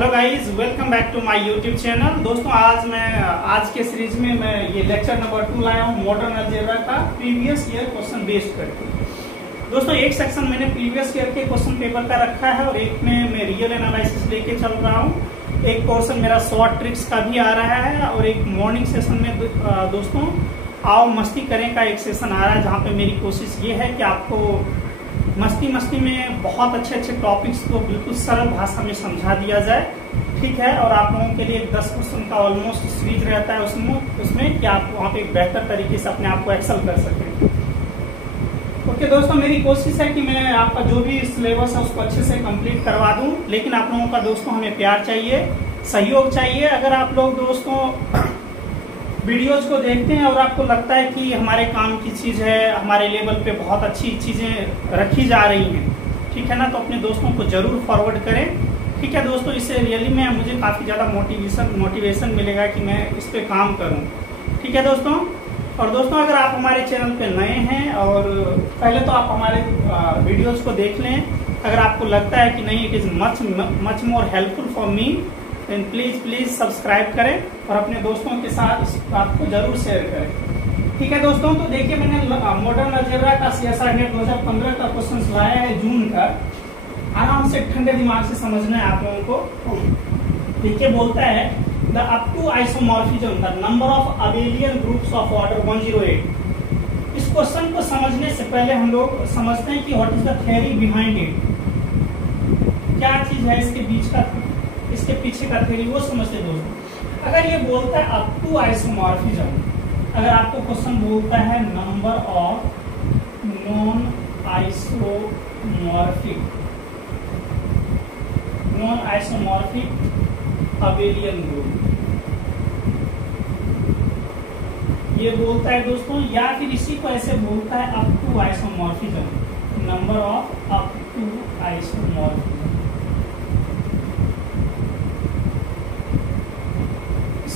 Hello guys, welcome back to my YouTube channel. दोस्तों आज के सीरीज में मैं ये लेक्चर नंबर 2 लाया हूँ मॉडर्न अलजेब्रा का प्रीवियस ईयर क्वेश्चन बेस्ड करके। दोस्तों एक सेक्शन मैंने प्रीवियस ईयर के क्वेश्चन पेपर का रखा है और एक में मैं रियल एनालिसिस लेके चल रहा हूँ। एक पोर्शन मेरा शॉर्ट ट्रिक्स का भी आ रहा है और एक मॉर्निंग सेशन में दोस्तों आओ मस्ती करें का एक सेशन आ रहा है, जहाँ पे मेरी कोशिश ये है कि आपको मस्ती में बहुत अच्छे टॉपिक्स को बिल्कुल सरल भाषा में समझा दिया जाए, ठीक है। और आप लोगों के लिए 10 क्वेश्चन का ऑलमोस्ट सीरीज रहता है उसमें कि आप वहाँ पे बेहतर तरीके से अपने आप को एक्सेल कर सकें। ओके दोस्तों, मेरी कोशिश है कि मैं आपका जो भी सिलेबस है उसको अच्छे से कंप्लीट करवा दूं, लेकिन आप लोगों का दोस्तों हमें प्यार चाहिए, सहयोग चाहिए। अगर आप लोग दोस्तों वीडियोज को देखते हैं और आपको लगता है कि हमारे काम की चीज है, हमारे लेवल पे बहुत अच्छी चीजें रखी जा रही हैं, ठीक है ना, तो अपने दोस्तों को जरूर फॉरवर्ड करें, ठीक है दोस्तों। इससे रियली में मुझे काफी ज्यादा मोटिवेशन मिलेगा कि मैं इस पे काम करूं, ठीक है दोस्तों। और दोस्तों अगर आप हमारे चैनल पे नए हैं और पहले तो आप हमारे वीडियोज को देख लें। अगर आपको लगता है कि नहीं it is much more helpful for me, then please subscribe करें और अपने दोस्तों के साथ इस बात को जरूर शेयर करें, ठीक है दोस्तों। तो देखिए मैंने मॉडर्न अलजेब्रा का CSR नेट 2015 का क्वेश्चन लाया है जून का। आराम से ठंडे दिमाग से समझना है आप लोगों को। देखिए बोलता है the up to isomorphism the number of abelian groups of order 108। इस क्वेश्चन को समझने से पहले हम लोग समझते हैं कि what is the theory behind it, क्या चीज है इसके बीच का, इसके पीछे का थ्योरी वो समझते दोस्तों। अगर ये बोलता है अप टू आइसोमॉर्फिज्म, अगर आपको क्वेश्चन बोलता है number of non isomorphic abelian group, ये बोलता है दोस्तों, या फिर इसी को ऐसे बोलता है up to isomorphism, number of up to isomorphism.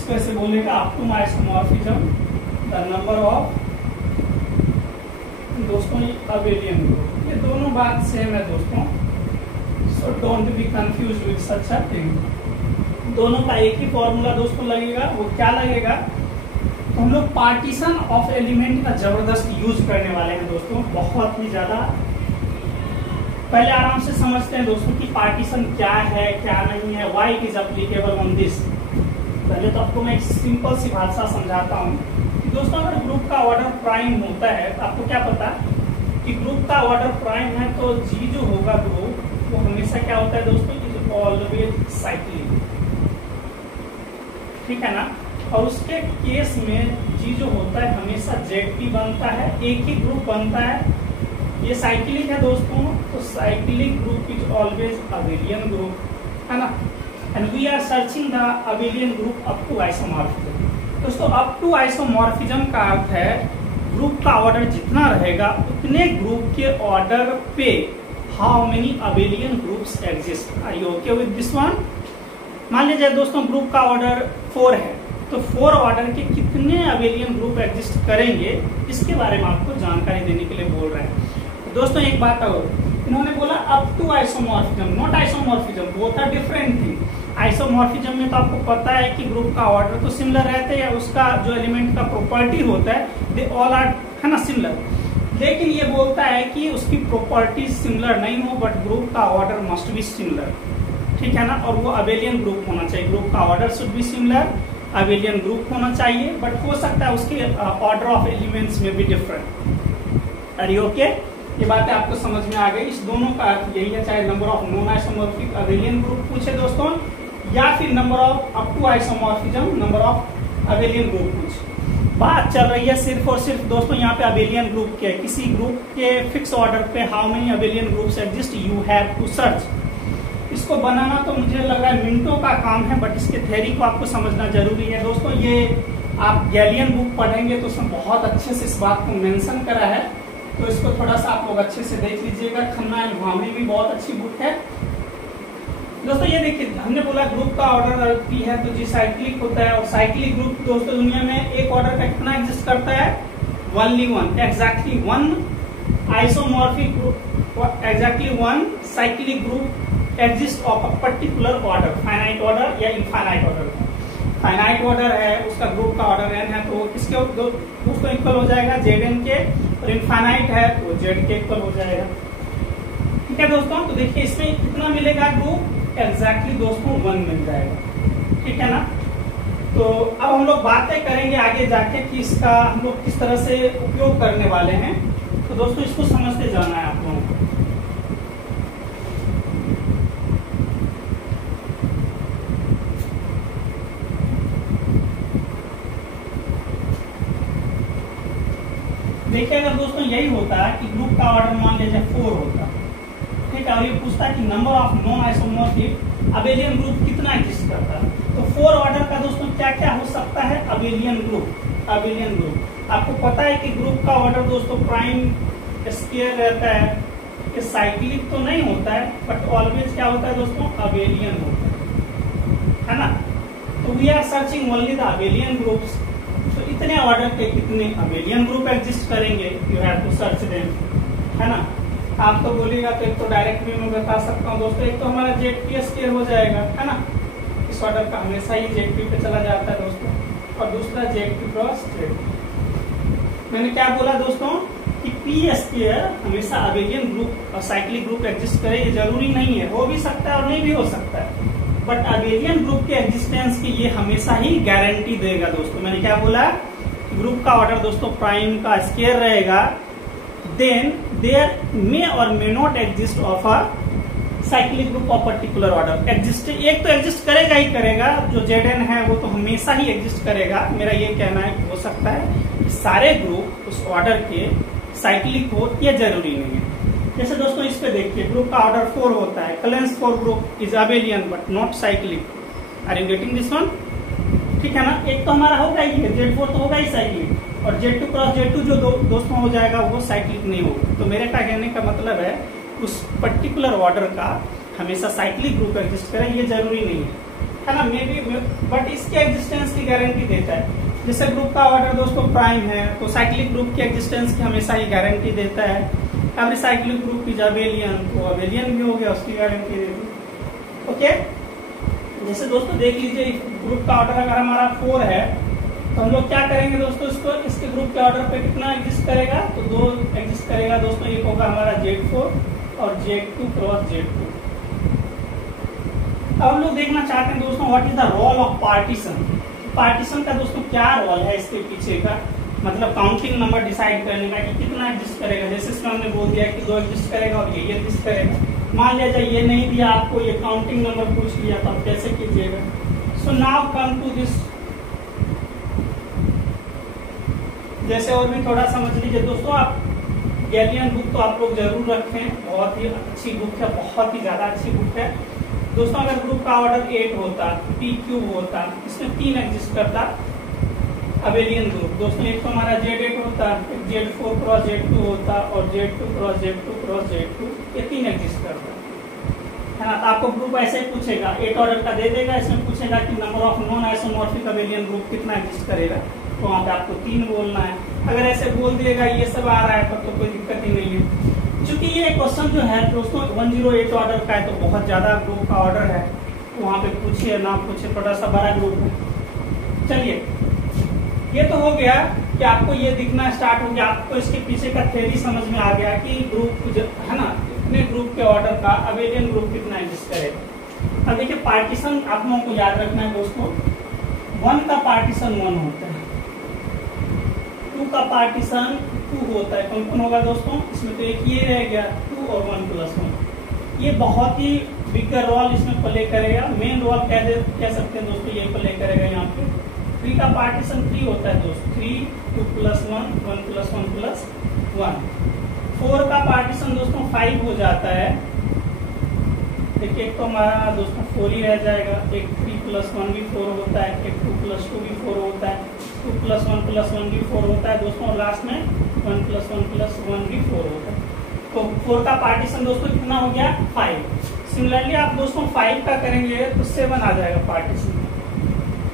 कैसे बोलेगा up to isomorphism the number of दोस्तों अबेलियन ग्रुप। ये दोनों बात सेम है दोस्तों, so don't be confuse with such a thing. दोनों का एक ही फॉर्मूला दोस्तों लगेगा। वो क्या लगेगा, तो हम लोग पार्टीशन ऑफ एलिमेंट का जबरदस्त यूज करने वाले हैं दोस्तों, बहुत ही ज्यादा। पहले आराम से समझते हैं दोस्तों कि पार्टीशन क्या है क्या नहीं है, why it is applicable on this. पहले तो आपको मैं एक सिंपल सी भाषा समझाता हूँ दोस्तों। अगर ग्रुप का ऑर्डर प्राइम होता है तो आपको क्या पता कि ग्रुप का ऑर्डर प्राइम है, तो जी जो होगा ग्रुप वो हमेशा क्या होता है दोस्तों, इज ऑलवेज साइक्लिक, ठीक है ना। और उसके केस में जी जो होता है हमेशा जेड बनता है, एक ही ग्रुप बनता है, ये साइक्लिक है दोस्तों, तो cyclic group is always abelian group, है ना। And we are searching the abelian group up to isomorphism। दोस्तों up to isomorphism का अर्थ है ग्रुप का ऑर्डर जितना रहेगा उतने ग्रुप के ऑर्डर पे how many abelian groups exist। Are you okay with this one? मान लीजिए दोस्तों ग्रुप का ऑर्डर 4 है, तो 4 ऑर्डर के कितने अबेलियन ग्रुप एग्जिस्ट करेंगे इसके बारे में आपको जानकारी देने के लिए बोल रहे हैं दोस्तों। एक बात और, इन्होंने बोला up to isomorphism, not isomorphism, both are different thing. Isomorphism में तो आपको पता है कि ग्रुप का ऑर्डर तो सिमिलर रहते हैं, उसका जो एलिमेंट का प्रॉपर्टी होता है दे ऑल आर, है ना, सिमिलर। लेकिन ये बोलता है कि उसकी प्रॉपर्टीज सिमिलर नहीं हो, बट ग्रुप का ऑर्डर मस्ट बी सिमिलर, ठीक है ना। और वो अबेलियन ग्रुप होना चाहिए, ग्रुप का order should be similar, abelian group होना चाहिए, बट हो सकता है उसके ऑर्डर ऑफ एलिमेंट्स में भी डिफरेंट। अरे ओके, ये बातें आपको समझ में आ गई। इस दोनों का अर्थ यही है, चाहे number of non isomorphic abelian group पूछे दोस्तों, या फिर number of up to isomorphism number of abelian group पूछे। बात चल रही है सिर्फ और सिर्फ दोस्तों यहाँ पे अबेलियन ग्रुप के, किसी ग्रुप के फिक्स ऑर्डर पे how many abelian groups exist you have to search. इसको बनाना तो मुझे लग रहा है मिनटों का काम है, बट इसके थ्योरी को आपको समझना जरूरी है दोस्तों। ये आप गैलियन बुक पढ़ेंगे तो उसमें बहुत अच्छे से इस बात को मेंशन करा है, तो इसको थोड़ा सा आप लोग अच्छे से देख लीजिएगा। खन्ना एंड भामरी भी बहुत अच्छी बुक है दोस्तों। ये देखिए हमने बोला ग्रुप का ऑर्डर पी है तो जी साइक्लिक होता है, और साइक्लिक ग्रुप दोस्तों दुनिया में एक ऑर्डर का कितना एग्जिस्ट करता है, only one, exactly one isomorphic group, exactly one cyclic group exist of a particular order, finite order या इनफाइनाइट ऑर्डर। फाइनाइट ऑर्डर है, उसका ग्रुप का ऑर्डर n है, तो किसके दोस्तों इक्वल हो जाएगा, Zn के, और इनफाइनाइट है तो Z के इक्वल हो जाएगा। ठीक है दोस्तों, तो देखिए इसमें कितना मिलेगा ग्रुप, एग्जैक्टली दोस्तों 1 मिल जाएगा। ठीक है ना। तो अब हम लोग बातें करेंगे आगे जाके कि इसका हम लोग किस तरह से उपयोग करने वाले हैं। तो दोस्तों इसको समझते जाना है आप लोगों को। देखिए अगर दोस्तों यही होता है कि ग्रुप का ऑर्डर मान लीजिए 4 होता, ठीक है, और ये पूछता है कि number of non isomorphic abelian group कितना एग्जिस्ट करता है, तो 4 ऑर्डर का दोस्तों क्या क्या हो सकता है, अबेलियन ग्रुप। अबेलियन ग्रुप आपको पता है कि ग्रुप का ऑर्डर दोस्तों प्राइम स्क्वायर रहता है, कि साइक्लिक तो नहीं होता है, बट ऑलवेज क्या होता है दोस्तों, अबेलियन होता है ना। तो we are searching only the abelian groups. तो इतने ऑर्डर के कितने अबेलियन ग्रुप एग्जिस्ट करेंगे, you have to search them, है ना। आप तो बोलिएगा तो एक तो डायरेक्ट भी मैं बता सकता हूँ दोस्तों, एक तो हमारा ZP स्क्वायर हो जाएगा, है ना, इस ऑर्डर का हमेशा ही ZP पे चला जाता है दोस्तों, और दूसरा ZP क्रॉस ZP। मैंने क्या बोला दोस्तों कि P स्क्वायर हमेशा अबेलियन ग्रुप और साइक्लिक ग्रुप एग्जिस्ट करे, ये जरूरी नहीं है, हो भी सकता है और नहीं भी हो सकता है, बट अबेलियन ग्रुप के एग्जिस्टेंस की ये हमेशा ही गारंटी देगा दोस्तों। मैंने क्या बोला, ग्रुप का ऑर्डर दोस्तों प्राइम का स्क्वायर रहेगा, देन देयर मे और may not exist of a cyclic group of particular order. Exist एक तो एग्जिस्ट करेगा ही करेगा, जो Zn है वो तो हमेशा ही एग्जिस्ट करेगा। मेरा ये कहना है कि हो सकता है कि सारे ग्रुप उस ऑर्डर के साइक्लिक हो, ये जरूरी नहीं है। जैसे दोस्तों इस पे देखिए, ग्रुप का ऑर्डर 4 होता है, Klein's 4 group is abelian but not cyclic. Are you getting this one? ठीक है ना। एक तो हमारा होगा ही, Z4 तो होगा ही साइक्लिक, और Z2 क्रॉस Z2 जो दोस्तों हो जाएगा वो साइक्लिक नहीं होगा। तो मेरे का कहने का मतलब है उस पर्टिकुलर ऑर्डर का हमेशा साइक्लिक ग्रुप एग्जिस्ट करे, ये जरूरी नहीं है ना, मे बी, बट इसके एग्जिस्टेंस की गारंटी देता है। जैसे ग्रुप का ऑर्डर दोस्तों प्राइम है, तो साइक्लिक ग्रुप की एग्जिस्टेंस की हमेशा ही गारंटी देता है। अब साइक्लिक ग्रुप इज अबेलियन, तो अबेलियन भी हो गया, उसकी गारंटी देती। ओके, जैसे दोस्तों देख लीजिए ग्रुप का ऑर्डर अगर हमारा 4 है, तो हम लोग क्या करेंगे दोस्तों, इसको इसके ग्रुप के ऑर्डर पे कितना एग्जिस्ट करेगा, तो 2 एग्जिस्ट करेगा दोस्तों। एक होगा हमारा Z4 और Z2 क्रॉस Z2। अब हम लोग देखना चाहते हैं दोस्तों what is the role of partition. Partition का दोस्तों क्या रोल है इसके पीछे का, मतलब काउंटिंग नंबर डिसाइड करने का कि कितना एग्जिस्ट करेगा। जैसे इसमें हमने बोल दिया कि 2 एग्जिस्ट करेगा और ये एग्जिस्ट करेगा। मान लिया जाए ये नहीं दिया आपको, ये काउंटिंग नंबर पूछ लिया, तो आप कैसे कीजिएगा। So now come to this, जैसे और भी थोड़ा समझ लीजिए दोस्तों। आप गैलियन बुक तो आप लोग जरूर रखें, बहुत ही अच्छी बुक है, बहुत ही ज्यादा अच्छी बुक है दोस्तों। अगर ग्रुप का ऑर्डर 8 होता, P3 होता, इसमें 3 एग्जिस्ट करता अबेलियन ग्रुप दोस्तों। एक तो हमारा Z8 होता, Z4 क्रॉस Z2 होता, और Z2 cross Z2 cross Z2, ये 3 एग्जिस्ट करता है ना। तो आपको ग्रुप ऐसे ही पूछेगा, 8 ऑर्डर का दे देगा, इसमें पूछेगा कि number of non isomorphic abelian group कितना एग्जिस्ट करेगा, तो वहाँ पे आपको 3 बोलना है। अगर ऐसे बोल दिएगा ये सब आ रहा है तो कोई दिक्कत ही नहीं है। क्योंकि ये क्वेश्चन जो है दोस्तों 108 ऑर्डर का है, तो बहुत ज्यादा ग्रुप का ऑर्डर है, तो वहाँ पे पूछिए ना पूछिए, थोड़ा सा बड़ा ग्रुप है। चलिए, ये तो हो गया कि आपको ये दिखना स्टार्ट हो गया, आपको इसके पीछे का थ्योरी समझ में आ गया कि ग्रुप है ना, इतने ग्रुप के ऑर्डर का अबेलियन ग्रुप कितना एग्जिस्ट करेगा। अब देखिए पार्टीशन आप लोगों को याद रखना है दोस्तों, 1 का पार्टीशन 1 होता है, 2 का पार्टीशन 2 होता है। कौन कौन होगा दोस्तों, इसमें तो एक ये रह गया 2 और 1 + 1। ये बहुत ही बिगर रोल इसमें प्ले करेगा, मेन रोल कह सकते हैं दोस्तों, ये प्ले करेगा यहाँ पे। 3 का पार्टीशन 3 होता है दोस्तों, 3, 2 + 1, 1 + 1 + 1। 4 का पार्टीशन दोस्तों 5 हो जाता है। देखिए एक तो हमारा दोस्तों 4 ही रह जाएगा, एक 3 + 1 भी 4 होता है, एक 2 + 2 भी 4 होता है, 2 + 1 + 1 भी 4 होता है दोस्तों, और लास्ट में 1 + 1 + 1 भी 4 होता है। तो 4 का पार्टीशन दोस्तों कितना हो गया, 5। सिमिलरली आप दोस्तों 5 का करेंगे तो 7 आ जाएगा पार्टीशन,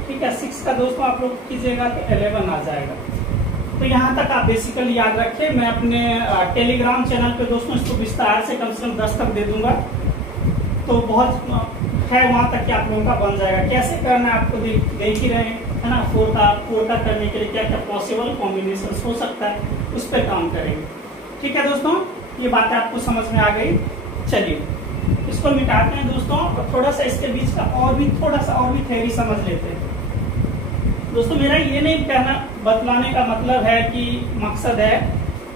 ठीक है। 6 का दोस्तों आप लोग कीजिएगा तो 11 आ जाएगा। तो यहाँ तक आप बेसिकली याद रखिए। मैं अपने टेलीग्राम चैनल पे दोस्तों इसको विस्तार से कम 10 तक दे दूंगा, तो बहुत है वहां तक कि आप लोगों का बन जाएगा। कैसे करना है आपको देख ही रहे हैं, है ना। 4 का करने के लिए क्या क्या पॉसिबल कॉम्बिनेशन हो सकता है, उस पर काम करेंगे। ठीक है दोस्तों, ये बातें आपको समझ में आ गई। चलिए इसको मिटाते हैं दोस्तों, और थोड़ा सा इसके बीच का और भी थ्योरी समझ लेते हैं। दोस्तों मेरा ये नहीं कहना, बतलाने का मतलब है कि मकसद है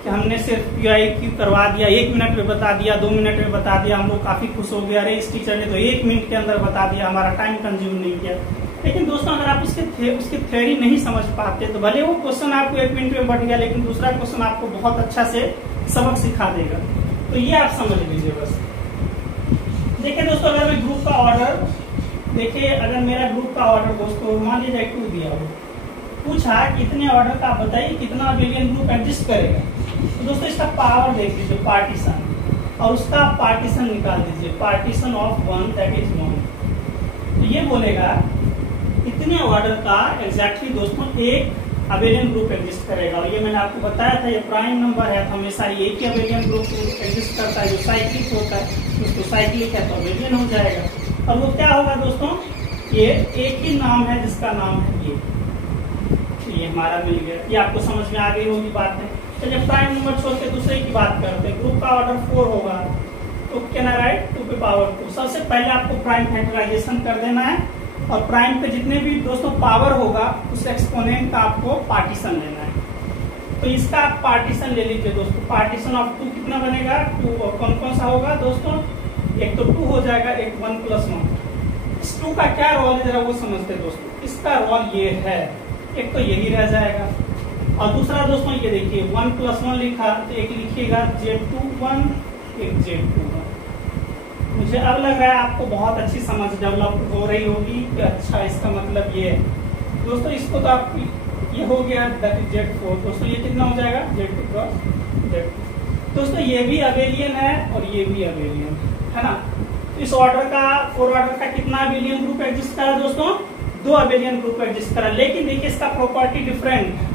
कि हमने सिर्फ PIQ करवा दिया, 1 मिनट में बता दिया, 2 मिनट में बता दिया, हम लोग काफी खुश हो गए, अरे इस टीचर ने तो 1 मिनट के अंदर बता दिया, हमारा टाइम कंज्यूम नहीं किया। लेकिन दोस्तों अगर आप उसकी थ्योरी नहीं समझ पाते तो भले वो क्वेश्चन आपको 1 मिनट में बढ़ गया, लेकिन दूसरा क्वेश्चन आपको बहुत अच्छा से सबक सिखा देगा। तो ये आप समझ लीजिए बस। देखिए दोस्तों, अगर मैं ग्रुप का ऑर्डर देखिए, अगर मेरा ग्रुप का ऑर्डर दोस्तों मान लीजिए 2 दिया हो, पूछा कितने ऑर्डर का, आप बताइए कितना अबेलियन ग्रुप एग्जिस्ट करेगा। तो दोस्तों इसका पावर देख लीजिए, पार्टीशन, और उसका पार्टीशन निकाल दीजिए, पार्टीशन ऑफ 1 दैट इज 1। तो ये बोलेगा इतने ऑर्डर का एग्जैक्टली दोस्तों एक अबेलियन ग्रुप एग्जिस्ट करेगा। और ये मैंने आपको बताया था, ये प्राइम नंबर है तो हमेशा एक ही अबेलियन ग्रुप एग्जिस्ट करता है। जो साइक्लिक होता है उसको साइक्लिक है तो अबेलियन हो जाएगा। और वो क्या होगा दोस्तों, ये एक ही नाम है जिसका नाम है ये हमारा मिल गया। ये आपको समझ में आ गई होगी बात है। चलिए प्राइम नंबर छोड़ के दूसरे की बात करते हैं। ग्रुप का ऑर्डर 4 होगा तो कैन आई राइट 2 पे पावर 2। सबसे पहले आपको प्राइम फैक्टराइजेशन कर देना है, और प्राइम पे जितने भी दोस्तों पावर होगा उस एक्सपोनेंट का आपको पार्टीशन लेना है। तो इसका आप पार्टीशन ले लीजिए दोस्तों। पार्टीशन ऑफ 2 कितना बनेगा, 2, और कौन कौन सा होगा दोस्तों, एक तो 2 हो जाएगा, एक 1 + 1। इस 2 का क्या रोल है जरा वो समझते दोस्तों। इसका रोल ये है, एक तो यही रह जाएगा, और दूसरा दोस्तों ये देखिए 1 + 1 लिखा तो एक लिखिएगा Z21, एक Z21। मुझे अब लग रहा है आपको बहुत अच्छी समझ डेवलप हो रही होगी कि अच्छा इसका मतलब ये है दोस्तों। इसको तो आप ये हो गया दैट इज Z4। दोस्तों ये कितना हो जाएगा, Z2 × Z2। दोस्तों ये भी अबेलियन है और ये भी अबेलियन है ना। तो इस ऑर्डर का 4 ऑर्डर का कितना अबेलियन ग्रुप एग्जिस्ट करा दोस्तों, 2 अबेलियन ग्रुप एग्जिस्ट करा। लेकिन देखिए इसका प्रॉपर्टी डिफरेंट है,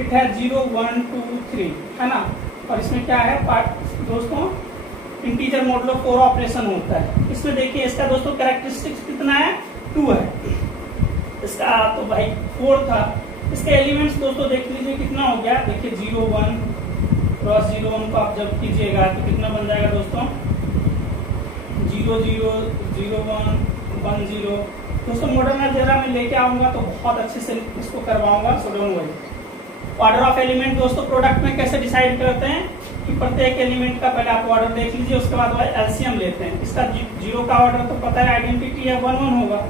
इट है 0 1 2 3 है ना। और इसमें क्या है दोस्तों, इंटीजर मॉडुलो 4 ऑपरेशन होता है। इसमें देखिए इसका दोस्तों कैरेक्टरिस्टिक्स कितना है, 2 है। इसका तो भाई 4 था। इसके एलिमेंट्स दोस्तों देख लीजिए कितना हो गया, देखिए 0 1 क्रॉस 0 1 को आप जब कीजिएगा तो कितना बन जाएगा दोस्तों, 0 0 0 1 1 0। दोस्तों मॉडर्न अलजेब्रा में लेके आऊंगा तो बहुत अच्छे से इसको करवाऊंगा, so don't worry. Order of element दोस्तों प्रोडक्ट में कैसे डिसाइड करते हैं कि प्रत्येक एलिमेंट का पहले आप ऑर्डर देख लीजिए, उसके बाद एलसीएम लेते हैं। इसका 0 का ऑर्डर तो पता है, आइडेंटिटी है 1 1 होगा,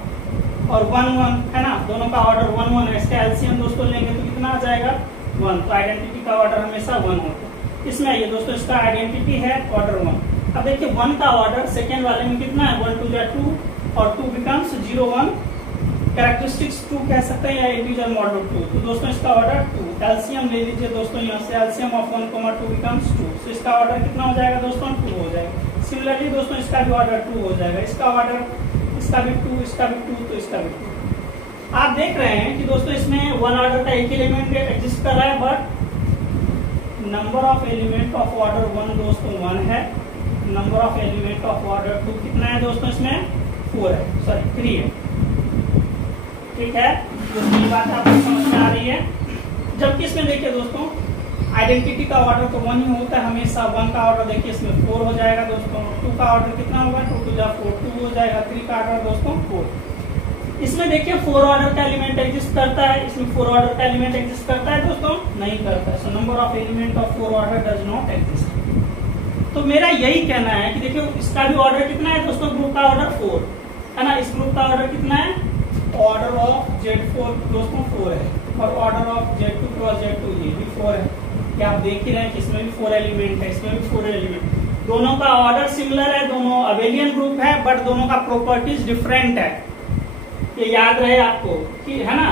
और 1 1 है ना, दोनों का ऑर्डर 1 1 है। इसका एलसीएम दोस्तों लेंगे तो कितना आ जाएगा, 1। तो आइडेंटिटी का ऑर्डर हमेशा 1 होता है। इसमें आइए दोस्तों, इसका आइडेंटिटी है ऑर्डर 1। अब देखिए 1 का ऑर्डर सेकेंड वाले में कितना है, 1 2 2, और 2 बिकम्स 0 1। कैरेक्टरिस्टिक्स 2 कह सकते हैं या इंटीजर मॉडुलो 2। तो दोस्तों इसका ऑर्डर 2। एलसीएम ले लीजिए दोस्तों, यहाँ से एलसीएम ऑफ 1 2 बिकम्स 2। तो इसका ऑर्डर कितना हो जाएगा दोस्तों, 2 हो जाएगा। सिमिलरली दोस्तों इसका भी ऑर्डर 2 हो जाएगा। इसका ऑर्डर, इसका भी 2, इसका भी 2, तो इसका भी 2। आप देख रहे हैं कि दोस्तों इसमें 1 ऑर्डर का एक एलिमेंट एग्जिस्ट कर रहा है, but number of element of order 1 दोस्तों 1 है। Number of element of order 2 कितना है दोस्तों, इसमें 4 है, सॉरी 3 है। ठीक है, दोस्तों ये बात आपको समझ में आ रही है। जबकि इसमें देखिए दोस्तों आइडेंटिटी का ऑर्डर तो 1 ही होता है हमेशा। 1 का ऑर्डर देखिए इसमें 4 हो जाएगा दोस्तों। 2 का ऑर्डर कितना होगा, 2 2 4 2 हो जाएगा। 3 का ऑर्डर दोस्तों 4। इसमें देखिए 4 ऑर्डर का एलिमेंट एग्जिस्ट करता है, इसमें 4 ऑर्डर का एलिमेंट एग्जिस्ट करता है दोस्तों, नहीं करता है। So number of element of 4 order does not exist. तो मेरा यही कहना है कि देखिए इसका भी ऑर्डर कितना है दोस्तों, ग्रुप का ऑर्डर 4 है ना। इस ग्रुप का ऑर्डर कितना है, ऑर्डर ऑफ Z4 दोस्तों 4 है, और ऑर्डर ऑफ Z2 × Z2 ये भी 4 है। क्या आप देख ही रहे हैं कि इसमें भी 4 एलिमेंट है, इसमें भी 4 एलिमेंट। दोनों का ऑर्डर सिमिलर है, दोनों अबेलियन ग्रुप है, बट दोनों का प्रॉपर्टीज डिफरेंट है। ये याद रहे आपको कि है ना।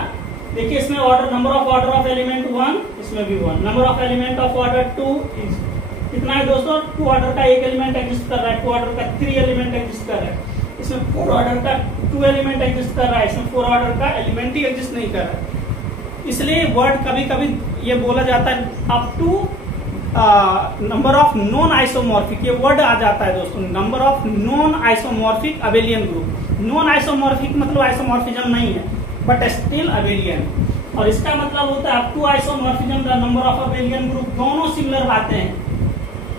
देखिए इसमें order, number of order of element 1, इसमें भी 1। Number of element of order 2 कितना है दोस्तों, 2 ऑर्डर का एक एलिमेंट एग्जिस्ट कर रहा है, 2 ऑर्डर का 3 एलिमेंट एग्जिस्ट कर रहा है। इसमें 4 ऑर्डर का 2 एलिमेंट एग्जिस्ट कर रहा है, इसमें 4 ऑर्डर का एलिमेंट ही एग्जिस्ट नहीं कर रहा है। इसलिए वर्ड कभी कभी ये बोला जाता है up to number of non isomorphic, ये वर्ड आ जाता है दोस्तों, number of non isomorphic abelian group. Non isomorphic मतलब आइसोमॉर्फिज्म नहीं है बट स्टिल अबेलियन, और इसका मतलब होता है up to isomorphism the number of abelian group. दोनों सिमिलर बातें हैं,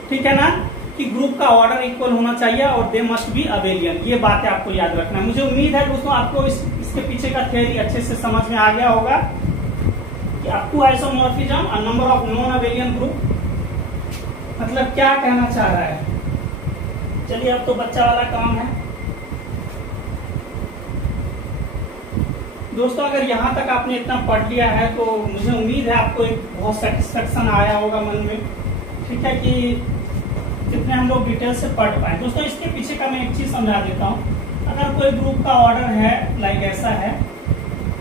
ठीक है ना, कि ग्रुप का ऑर्डर इक्वल होना चाहिए और दे मस्ट बी अबेलियन। ये बातें आपको याद रखना है। मुझे उम्मीद है दोस्तों आपको इसके पीछे का थ्योरी अच्छे से समझ में आ गया होगा कि अप टू आइसोमॉर्फिज्म और number of non abelian group मतलब क्या कहना चाह रहा है। चलिए अब तो बच्चा वाला काम है दोस्तों। अगर यहाँ तक आपने इतना पढ़ लिया है तो मुझे उम्मीद है आपको एक बहुत सेटिस्फेक्शन आया होगा मन में, ठीक है, कि कितने हम लोग डिटेल से पढ़ पाए। दोस्तों इसके पीछे का मैं एक चीज समझा देता हूँ। अगर कोई ग्रुप का ऑर्डर है लाइक ऐसा है,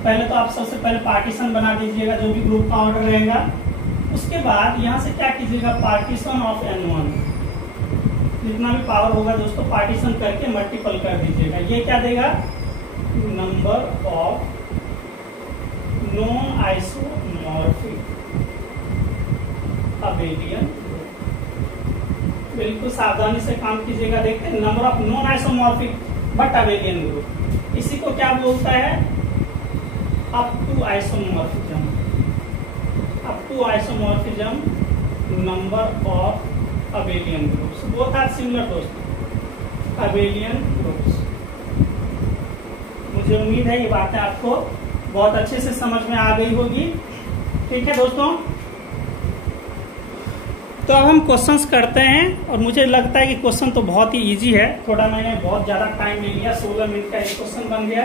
पहले तो आप सबसे पहले पार्टीशन बना दीजिएगा जो भी ग्रुप का ऑर्डर रहेगा। उसके बाद यहाँ से क्या कीजिएगा, पार्टीशन ऑफ n1, जितना भी पावर होगा दोस्तों पार्टीशन करके मल्टीपल कर दीजिएगा। ये क्या देगा, number of non isomorphic abelian. बिल्कुल सावधानी से काम कीजिएगा। देखते हैं number of non isomorphic but abelian group, इसी को क्या बोलता है, up to isomorphism. Up to isomorphism number of abelian groups, both are similar दोस्तों, अबेलियन ग्रुप्स। मुझे उम्मीद है ये बातें आपको बहुत अच्छे से समझ में आ गई होगी, ठीक है दोस्तों। तो अब हम क्वेश्चंस करते हैं और मुझे लगता है कि क्वेश्चन तो बहुत ही इजी है। थोड़ा मैंने बहुत ज्यादा टाइम ले लिया, 16 मिनट का एक क्वेश्चन बन गया,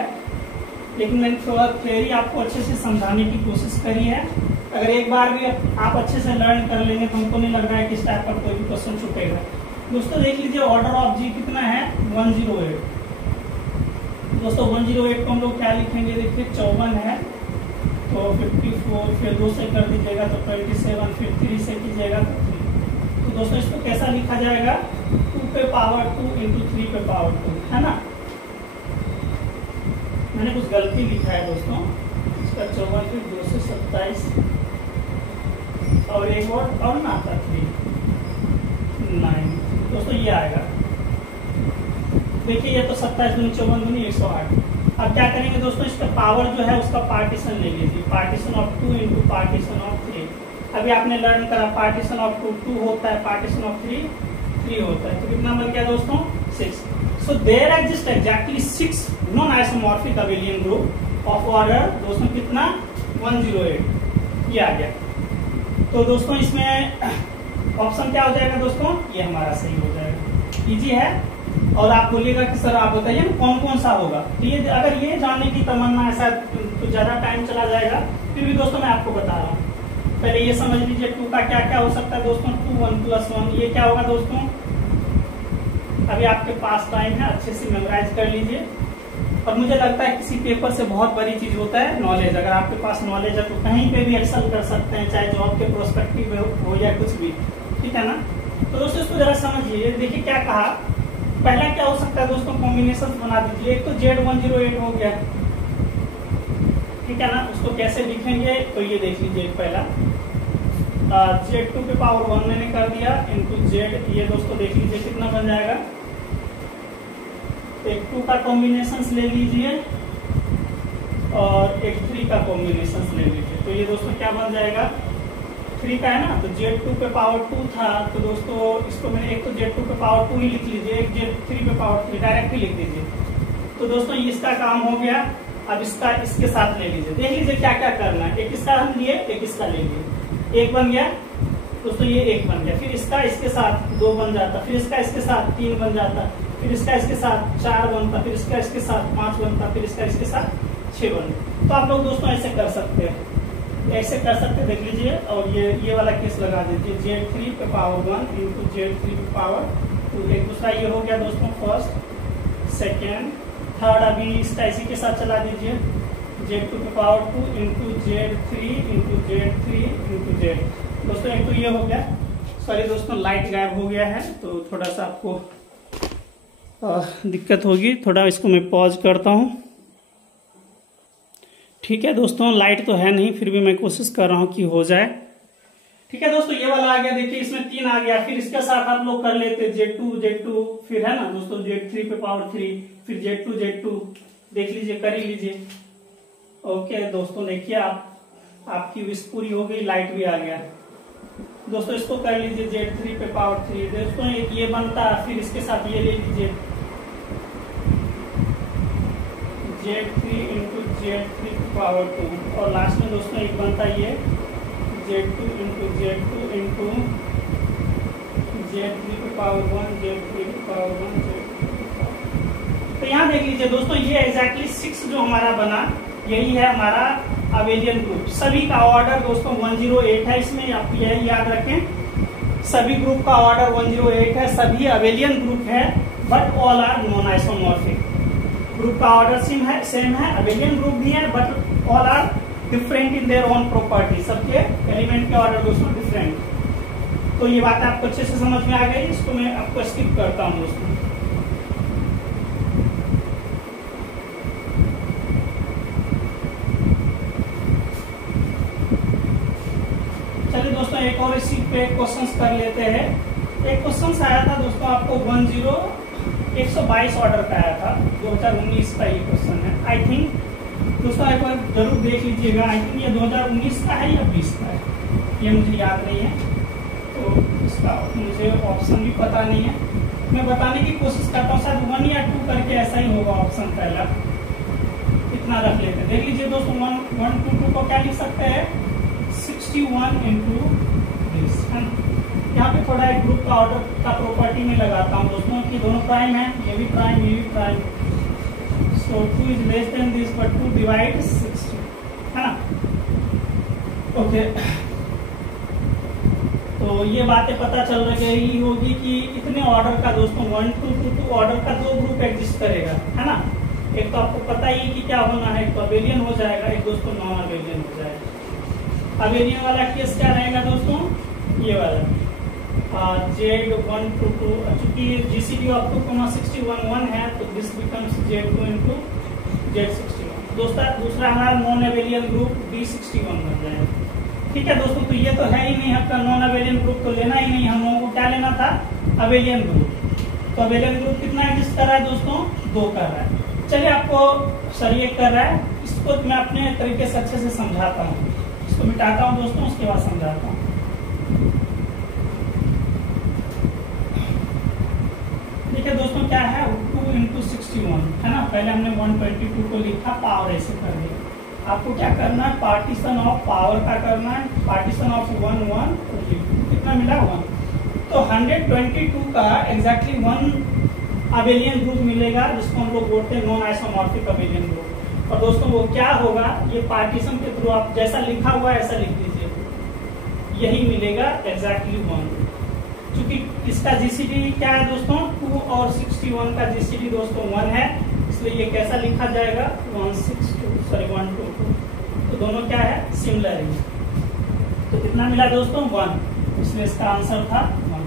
लेकिन मैंने थोड़ा थ्योरी आपको अच्छे से समझाने की कोशिश करी है। अगर एक बार भी आप अच्छे से लर्न कर लेंगे तो हमको नहीं लग रहा है कि इस टाइप का कोई भी क्वेश्चन छूटेगा। दोस्तों देख लीजिए ऑर्डर ऑफ जी कितना है, 108। दोस्तों 108 को हम लोग क्या लिखेंगे, देखिए 54 है तो 54, फिर 2 से कर दीजिएगा तो 27, फिर 3 से कीजिएगा तो 3। तो दोस्तों इसको कैसा लिखा जाएगा, 2 पे पावर 2 इंटू 3 पे पावर 2, है ना। मैंने कुछ गलती लिखा है दोस्तों, इसका 54 फिर 2 से 27 और एक और ना आता 3, 9। दोस्तों ये आएगा, देखिए ये तो 27 दूनी 54 दूनी 108। अब क्या करेंगे दोस्तों, इसका पावर जो है उसका पार्टीशन ले लीजिए, partition of 2 into partition of 3। अभी आपने लर्न करा पार्टीशन ऑफ 2 होता है, पार्टीशन ऑफ 3 होता है, तो कितना बन गया दोस्तों, 6। So there exist exactly 6 non isomorphic abelian group of order दोस्तों कितना, 108। ये आ गया। तो दोस्तों इसमें ऑप्शन क्या हो जाएगा दोस्तों, ये हमारा सही हो जाएगा। इजी है। और आप बोलिएगा कि सर आप बताइए ना कौन कौन सा होगा। तो ये अगर ये जानने की तमन्ना है शायद तो ज्यादा टाइम चला जाएगा, फिर भी दोस्तों मैं आपको बता रहा हूँ। पहले ये समझ लीजिए 2 का क्या क्या हो सकता है दोस्तों, 2 1 + 1, ये क्या होगा दोस्तों। अभी आपके पास टाइम है, अच्छे से मेमोराइज कर लीजिए। और मुझे लगता है किसी पेपर से बहुत बड़ी चीज होता है नॉलेज। अगर आपके पास नॉलेज है तो कहीं पे भी एक्सेल कर सकते हैं, चाहे जॉब के प्रोस्पेक्टिव हो या कुछ भी, ठीक है ना। तो दोस्तों इसको जरा समझिए। देखिए क्या कहा, पहला क्या हो सकता है दोस्तों, कॉम्बिनेशन बना दीजिए। एक तो Z108 हो गया, ठीक है ना। उसको कैसे लिखेंगे तो ये देख लीजिए, पहला Z2 पे पावर 1 मैंने कर दिया इंटू Z, ये दोस्तों देख लीजिए कितना बन जाएगा। एक 2 का कॉम्बिनेशन ले लीजिए और एक 3 का कॉम्बिनेशन ले लीजिए, तो ये दोस्तों क्या बन जाएगा, 3 का है ना। तो Z2 पे पावर 2 था, तो दोस्तों इसको मैंने एक तो Z2 पे पावर 2 ही लिख लीजिए, एक Z3 पे पावर 3 डायरेक्ट ही लिख दीजिए। तो दोस्तों इसका काम हो गया। अब इसका इसके साथ ले लीजिए, देख लीजिए क्या क्या करना है। एक इसका हम लिए, एक इसका ले लिए, 1 बन गया दोस्तों, ये 1 बन गया। फिर इसका इसके साथ 2 बन जाता, फिर इसका इसके साथ 3 बन जाता, फिर इसका इसके साथ 4 बनता, फिर इसका इसके साथ 5 बनता, फिर इसका इसके साथ 6 बनता। तो आप लोग दोस्तों ऐसे कर सकते हैं, ऐसे कर सकते, देख लीजिए। और ये वाला केस लगा दीजिए, Z3 पे पावर 1 इंटू Z3 पे पावर 2। एक दूसरा ये हो गया दोस्तों, फर्स्ट, सेकेंड, थर्ड। अभी इसका इसी के साथ चला दीजिए, Z2 पे power 2 into Z3 into Z3 into Z। दोस्तों एक तो ये हो गया। सॉरी दोस्तों लाइट गायब हो गया है तो थोड़ा सा आपको दिक्कत होगी, थोड़ा इसको मैं पॉज करता हूँ। ठीक है दोस्तों, लाइट तो है नहीं, फिर भी मैं कोशिश कर रहा हूँ कि हो जाए, ठीक है दोस्तों, ये वाला आ गया। देखिए इसमें 3 आ गया। फिर इसके साथ आप लोग कर लेते Z2, फिर है ना दोस्तों Z3 पे पावर 3, फिर Z2 देख लीजिए, कर ही लीजिए। ओके दोस्तों, देखिए आपकी विश पूरी हो गई, लाइट भी आ गया दोस्तों। इसको कर लीजिए Z3 पे पावर 3 दोस्तों, एक ये बनता। फिर इसके साथ ये ले लीजिए Z3 इंटू Z3 पावर 2, और लास्ट में दोस्तों एक बनता ये Z2 into Z2 into Z3 पे पावर 1, Z3 पे पावर 1, तो यहाँ देख लीजिए दोस्तों, ये एग्जैक्टली 6 जो हमारा बना, यही है हमारा अबेलियन ग्रुप। सभी का ऑर्डर दोस्तों 108 है। इसमें आप यही याद रखें, सभी ग्रुप का ऑर्डर 108 है, सभी अबेलियन ग्रुप है, but all are non isomorphic. Group का ऑर्डर सेम है, अबेलियन ग्रुप भी है, but all are different in their own property. सबके एलिमेंट के ऑर्डर दोस्तों डिफरेंट। तो ये बात आपको अच्छे से समझ में आ गई। इसको मैं आपको स्किप करता हूँ दोस्तों। चलिए दोस्तों, एक और इसी पे क्वेश्चंस कर लेते हैं। एक क्वेश्चन आया था दोस्तों आपको 122 ऑर्डर का आया था, 2019 का ये क्वेश्चन है। आई थिंक दोस्तों एक बार जरूर देख लीजिएगा। आई थिंक ये 2019 का है या 20 का है, ये मुझे याद नहीं है, तो इसका मुझे ऑप्शन भी पता नहीं है। मैं बताने की कोशिश करता हूँ, शायद 1 या 2 करके ऐसा ही होगा ऑप्शन पहला। इतना रख लेते हैं। देख लीजिए दोस्तों, 1 2 2 को क्या लिख सकते हैं, 61 इंटू दिस। यहाँ पे थोड़ा एक ग्रुप का ऑर्डर का प्रॉपर्टी में लगाता हूँ दोस्तों कि दोनों प्राइम है, ये भी प्राइम, ये भी prime. So 2 is less than this, but 2 divide 60, है ना। ओके, तो ये बातें पता चल रही होगी कि इतने ऑर्डर का दोस्तों 1 2 2 2 ऑर्डर का 2 ग्रुप एग्जिस्ट करेगा, है ना। एक तो आपको पता ही कि क्या होना है, एक तो अबेलियन हो जाएगा, एक दोस्तों नॉन अबेलियन हो जाएगा। अबेलियन वाला केस क्या रहेगा दोस्तों, ये वाला Z1 to 2, चूंकि GCD ऑफ 2,61 1 है, तो this becomes Z2 into Z61। दूसरा हमारा नॉन अबेलियन ग्रुप D61 बन जाएगा। ठीक है दोस्तों, तो ये तो है ही नहीं आपका नॉन अबेलियन ग्रुप, तो लेना ही नहीं। हम लोगों को क्या लेना था, अबेलियन ग्रुप। तो अबेलियन ग्रुप कितना एग्जिस्ट कर रहा है दोस्तों, 2 कर रहा है। चलिए, आपको सर ये कर रहा है, इसको मैं अपने तरीके से अच्छे से समझाता हूँ। इसको मिटाता हूँ दोस्तों, उसके बाद समझाता हूँ। देखिए दोस्तों, क्या है 2 इंटू 61, है ना। पहले हमने 122 को लिखा, पावर ऐसे कर दिया। आपको क्या करना है, पार्टीशन ऑफ पावर का करना है, पार्टीशन ऑफ 1 1, कितना मिला 1। तो 122 का एग्जैक्टली 1 अबेलियन ग्रुप मिलेगा, जिसको हम लोग बोलते हैं नॉन आइसोमॉर्फिक अबेलियन ग्रुप। और दोस्तों वो क्या होगा, ये पार्टीशन के थ्रू आप जैसा लिखा हुआ है ऐसा लिख दीजिए, यही मिलेगा एग्जैक्टली 1। चूंकि इसका जीसीडी क्या है दोस्तों, 2 और 61 का जीसीडी दोस्तों 1 है, इसलिए ये कैसा लिखा जाएगा 122। तो दोनों क्या है, सिमिलर है। तो कितना मिला दोस्तों 1, इसलिए इसका आंसर था 1।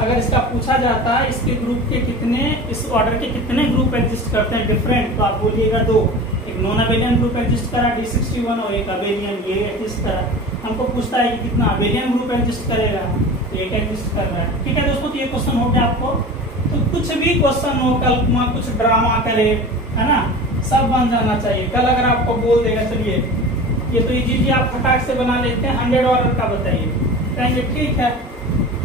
अगर इसका पूछा जाता है इसके ग्रुप के कितने, इस ऑर्डर के कितने ग्रुप एग्जिस्ट करते हैं डिफरेंट, तो आप बोलिएगा 2। एक नॉन अबेलियन ग्रुप एग्जिस्ट करा D61 और एक अबेलियन ये एग्जिस्ट करा। हमको पूछता है कि कितना अबेलियन ग्रुप एग्जिस्ट करेगा, एक एग्जिस्ट कर रहा है। ठीक है दोस्तों, तो ये क्वेश्चन हो गया आपको। तो कुछ भी क्वेश्चन हो, कल कुछ ड्रामा करे, है ना, सब बन जाना चाहिए। कल अगर आपको बोल देगा चलिए ये तो इजीली आप फटाक से बना लेते हैं, 100 ऑर्डर का बताइए, कहेंगे ठीक है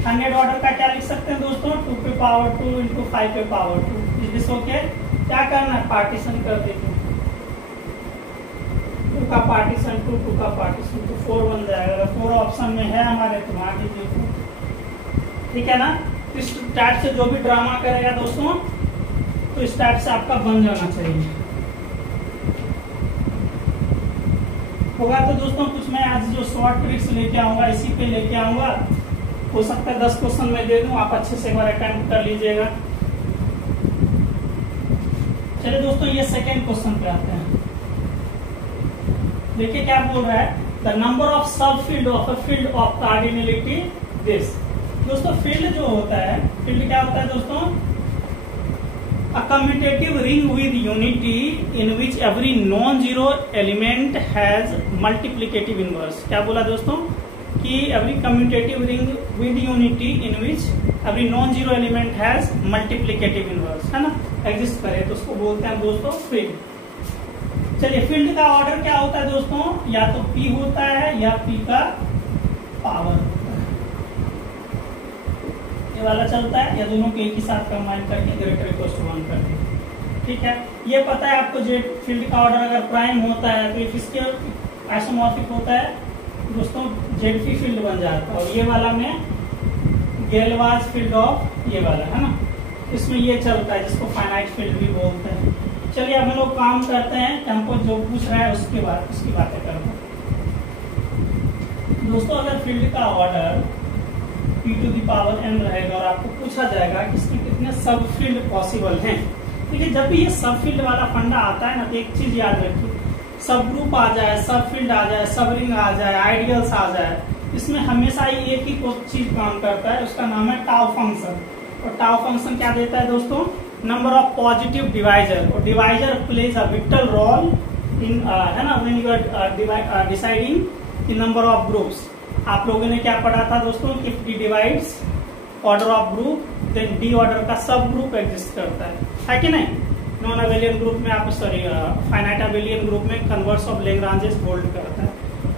100 ऑर्डर का क्या लिख सकते हैं दोस्तों, 2 पे पावर 2 इंटू 5 पे पावर 2। Is okay. क्या करना है, पार्टीशन कर देते हैं, 2 का पार्टीशन 2 का पार्टीशन, तो 4 बन जाएगा। 4 ऑप्शन में है हमारे, तो मान लीजिए, ठीक है ना। इस टाइप से जो भी ड्रामा करेगा दोस्तों, तो इस टाइप से आपका बन जाना चाहिए। होगा तो दोस्तों कुछ मैं आज जो शॉर्ट ट्रिक्स लेके आऊंगा, इसी पे लेके आऊंगा। हो सकता है 10 क्वेश्चन मैं दे दूं, आप अच्छे से एक बार अटेम्प्ट कर लीजिएगा। चलिए दोस्तों, ये सेकेंड क्वेश्चन पे आते हैं। देखिए क्या बोल रहा है, द नंबर ऑफ सब field of a field of cardinality this. दोस्तों फील्ड जो होता है, फील्ड क्या होता है दोस्तों, a commutative ring with unity in which every non-zero element has multiplicative inverse। क्या बोला दोस्तों, कि every commutative ring with unity in which every non zero element has multiplicative inverse, है ना, एग्जिस्ट करे तो उसको बोलते हैं दोस्तों फील्ड। चलिए फील्ड का ऑर्डर क्या होता है दोस्तों, या तो P होता है या P का पावर होता है, ये वाला चलता है, या दोनों को एक ही साथ कंबाइन करके ग्रेटर इक्वल टू 1 कर दें। ठीक है, ये पता है आपको जेड फील्ड का ऑर्डर अगर प्राइम होता है तो इफ इसके आइसोमॉर्फिक होता है दोस्तों जेड फी फील्ड बन जाता है, और ये वाला में गेलवाज फील्ड ऑफ ये वाला, है ना, इसमें ये चलता है जिसको फाइनाइट फील्ड भी बोलते हैं। चलिए अब हम लोग काम करते हैं, हमको जो पूछ रहा है उसकी बातें करते हैं। दोस्तों अगर फील्ड का order p to the power n रहेगा और आपको पूछा जाएगा कि इसमें कितने सब फील्ड पॉसिबल हैं, देखिए जब भी ये सब फील्ड वाला फंडा आता है ना तो एक चीज याद रखिए, सब ग्रुप आ जाए, सब फील्ड आ जाए, सब रिंग आ जाए, आइडियल्स आ जाए, इसमें हमेशा ही एक ही चीज काम करता है, उसका नाम है टाउ फंक्शन। और टाउ फंक्शन क्या देता है दोस्तों, नंबर ऑफ पॉजिटिव डिवाइजर, और divisor plays a vital role in, है ना, when you are deciding the number of groups. आप लोगों ने क्या पढ़ा था दोस्तों, if D divides order of group then D order का सब ग्रुप एग्जिस्ट करता है कि नहीं। नॉन अबेलियन ग्रुप में आप फाइनाइट अबेलियन ग्रुप में कन्वर्स ऑफ लेग्रांजेस होल्ड करता है,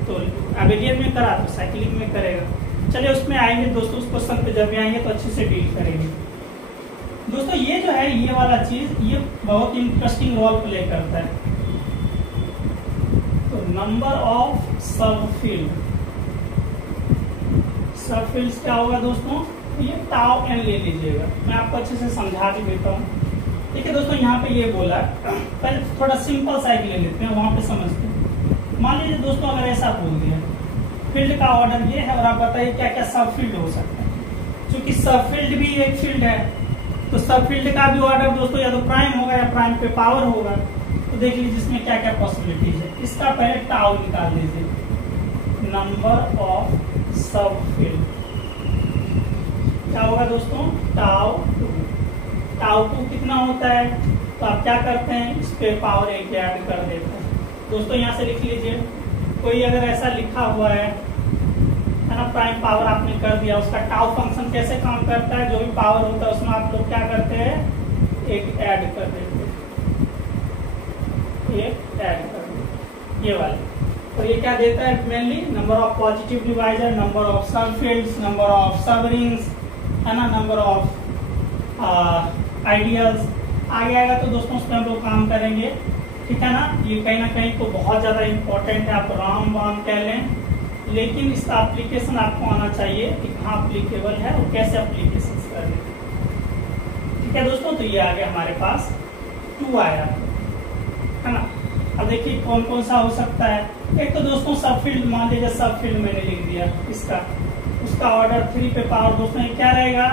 तो अबेलियन में करा तो साइक्लिक में करेगा। चलिए उसमें आएंगे दोस्तों, उस क्वेश्चन पे जब भी आएंगे तो अच्छे से डील करेंगे। दोस्तों ये जो है ये वाला चीज ये बहुत इंटरेस्टिंग रोल प्ले करता है। तो नंबर ऑफ सब फील्ड क्या होगा दोस्तों, ये टाउ n ले लीजिएगा, मैं आपको अच्छे से समझा भी देता हूँ। ठीक है दोस्तों, यहाँ पे ये बोला, पहले थोड़ा सिंपल सा ले लेते हैं, वहां पे समझते हैं। मान लीजिए दोस्तों अगर ऐसा बोल दिया फील्ड का ऑर्डर ये है और आप बताइए क्या क्या सब फील्ड हो सकता है। क्योंकि सब फील्ड भी एक फील्ड है तो सब फील्ड का भी ऑर्डर दोस्तों या तो प्राइम होगा या प्राइम पे पावर होगा। तो देख लीजिए इसमें क्या क्या पॉसिबिलिटीज है। इसका पहले टाउ निकाल लीजिए, नंबर ऑफ सब फील्ड क्या होगा दोस्तों, टाउ 2 कितना होता है, तो आप क्या करते हैं इस पे पावर 1 ऐड कर देते हैं। दोस्तों यहाँ से लिख लीजिए, कोई अगर ऐसा लिखा हुआ है ना, प्राइम पावर आपने कर दिया, उसका टाउ फंक्शन कैसे काम करता है, जो भी पावर होता है उसमें आप लोग क्या करते हैं, एक ऐड कर देते हैं, एक ऐड कर देते ये वाले। और ये क्या देता है mainly, number of positive divisor, number of सब फील्ड्स, नंबर ऑफ सब रिंग्स, है ना, नंबर ऑफ आइडियल्स आगे आएगा। तो दोस्तों उस पर हम लोग काम करेंगे, ठीक है ना। ये कहीं ना कहीं तो बहुत ज्यादा इंपॉर्टेंट है, आप राम वाम कह लें, लेकिन इसका एप्लीकेशन आपको आना चाहिए कि कहाँ एप्लीकेबल है और कैसे एप्लीकेशन करने। ठीक है दोस्तों, तो ये आ गया हमारे पास 2 आया, है ना। अब देखिए कौन कौन सा हो सकता है। एक तो दोस्तों सब फील्ड, मान लीजिए सब फील्ड मैंने लिख दिया इसका, उसका ऑर्डर 3 पे पावर दोस्तों ये क्या रहेगा,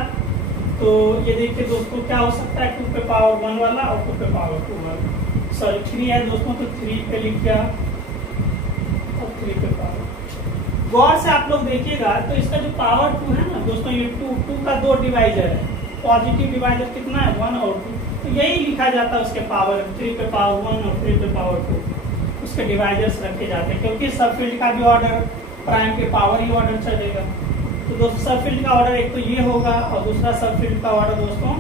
तो ये देखिए दोस्तों क्या हो सकता है, 2 पे पावर 1 वाला और 2 पे पावर 2 वाला, सॉरी 3 है दोस्तों, तो 3 पे लिख दिया और 3 पे पावर। गौर से आप लोग देखिएगा तो इसका जो पावर 2 है ना दोस्तों, ये 2 का 2 डिवाइजर है, पॉजिटिव डिवाइजर कितना है 1 और 2, तो यही लिखा जाता है उसके पावर, 3 पे पावर 1 और 3 पे पावर 2 उसके डिवाइजर्स रखे जाते हैं, क्योंकि सब फील्ड का भी ऑर्डर प्राइम पे पावर ही ऑर्डर चलेगा। तो दोस्तों सब फील्ड का ऑर्डर एक तो ये होगा और दूसरा सब फील्ड का ऑर्डर दोस्तों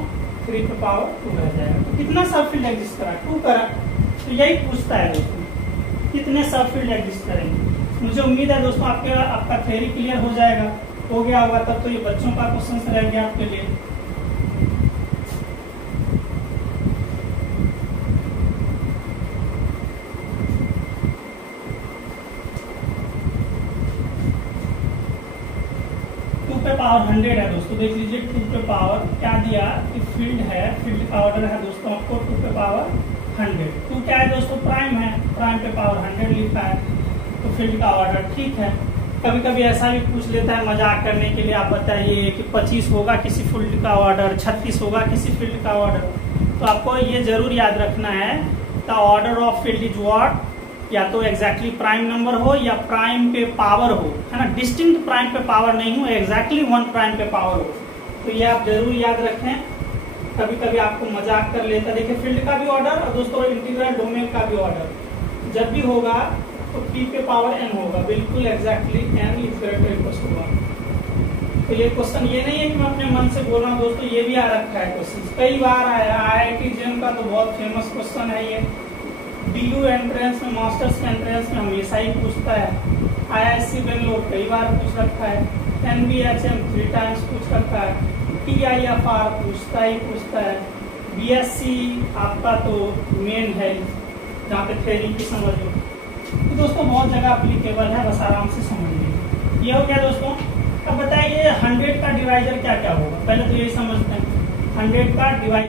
3 पे पावर 2 रह जाएगा। तो कितना सब फील्ड एग्जिस्ट करा, 2 करा, तो यही पूछता है दोस्तों कितने सब फील्ड एग्जिस्ट करेंगे। मुझे उम्मीद है दोस्तों आपका थ्योरी क्लियर हो जाएगा, हो गया होगा तब तो ये बच्चों का क्वेश्चन रह गया आपके लिए। पावर 100 है दोस्तों, देख लीजिए 2 पे पावर क्या दिया कि फील्ड है, फील्ड का ऑर्डर है दोस्तों आपको 2 पे पावर 100। 2 क्या है दोस्तों, प्राइम है, प्राइम पे पावर 100 लिखा है, तो फील्ड का ऑर्डर ठीक है। कभी कभी ऐसा भी पूछ लेता है मजाक करने के लिए, आप बताइए कि 25 होगा किसी फील्ड का ऑर्डर, 36 होगा किसी फील्ड का ऑर्डर, तो आपको ये जरूर याद रखना है the order of field is what, या तो एग्जैक्टली प्राइम नंबर हो या प्राइम पे पावर हो, है ना, डिस्टिंक्ट प्राइम पे पावर नहीं हो, एग्जैक्टली 1 प्राइम पे पावर हो। तो ये आप जरूर याद रखें, कभी कभी आपको मजाक कर लेता है। देखिए फील्ड का भी ऑर्डर और दोस्तों इंटीग्रल डोमेन का भी ऑर्डर जब भी होगा तो p पे पावर n होगा, बिल्कुल exactly n is greater equal to 1। तो ये क्वेश्चन ये नहीं है कि मैं अपने मन से बोल रहा हूँ दोस्तों, ये भी आ रखा है क्वेश्चन, कई बार आया। IIT जेम का तो बहुत फेमस क्वेश्चन है ये। DU एंट्रेंस में, मास्टर्स के एंट्रेंस में हमेशा ही पूछता है। IISc बेंगलोर कई बार पूछ रखा है। NBHM 3 टाइम्स पूछ रखा है। TIFR पूछता है। BSc आपका तो मेन है जहाँ पे थ्योरी की समझ हो। तो दोस्तों बहुत जगह अप्लीकेबल है, बस आराम से समझ लीजिए। ये हो गया दोस्तों। अब बताइए 100 का डिवाइजर क्या क्या होगा, पहले तो यही समझते हैं। 100 का डिवाइजर